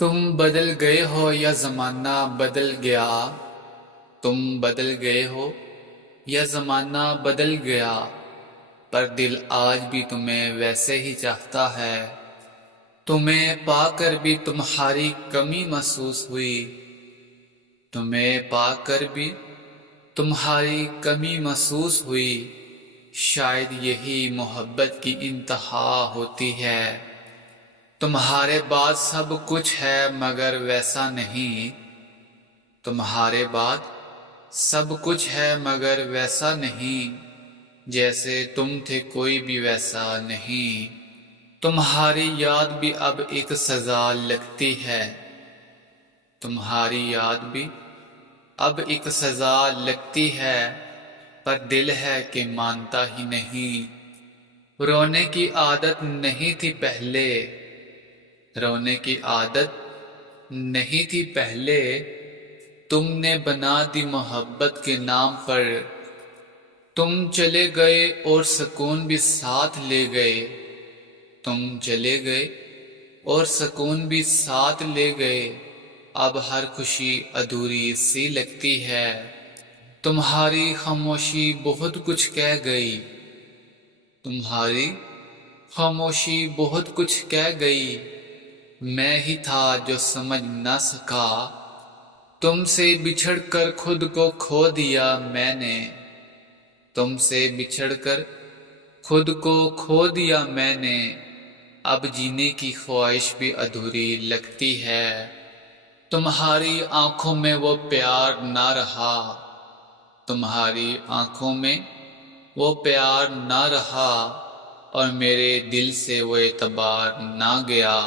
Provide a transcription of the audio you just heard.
تم بدل گئے ہو یا زمانہ بدل گیا، تم بدل گئے ہو یا زمانہ بدل گیا، پر دل آج بھی تمہیں ویسے ہی چاہتا ہے۔ تمہیں پا کر بھی تمہاری کمی محسوس ہوئی، تمہیں پا کر بھی تمہاری کمی محسوس ہوئی، شاید یہی محبت کی انتہا ہوتی ہے۔ تمہارے بعد سب کچھ ہے مگر ویسا نہیں، تمہارے بعد سب کچھ ہے مگر ویسا نہیں، جیسے تم تھے کوئی بھی ویسا نہیں۔ تمہاری یاد بھی اب ایک سزا لگتی ہے، تمہاری یاد بھی اب ایک سزا لگتی ہے، پر دل ہے کہ مانتا ہی نہیں۔ رونے کی عادت نہیں تھی پہلے، رونے کی عادت نہیں تھی پہلے، تم نے بنا دی محبت کے نام پر۔ تم چلے گئے اور سکون بھی ساتھ لے گئے، تم چلے گئے اور سکون بھی ساتھ لے گئے، اب ہر خوشی ادھوری سی لگتی ہے۔ تمہاری خاموشی بہت کچھ کہہ گئی، تمہاری خاموشی بہت کچھ کہہ گئی، میں ہی تھا جو سمجھ نہ سکا۔ تم سے بچھڑ کر خود کو کھو دیا میں نے، تم سے بچھڑ کر خود کو کھو دیا میں نے، اب جینے کی خواہش بھی ادھوری لگتی ہے۔ تمہاری آنکھوں میں وہ پیار نہ رہا، تمہاری آنکھوں میں وہ پیار نہ رہا، اور میرے دل سے وہ اعتبار نہ گیا۔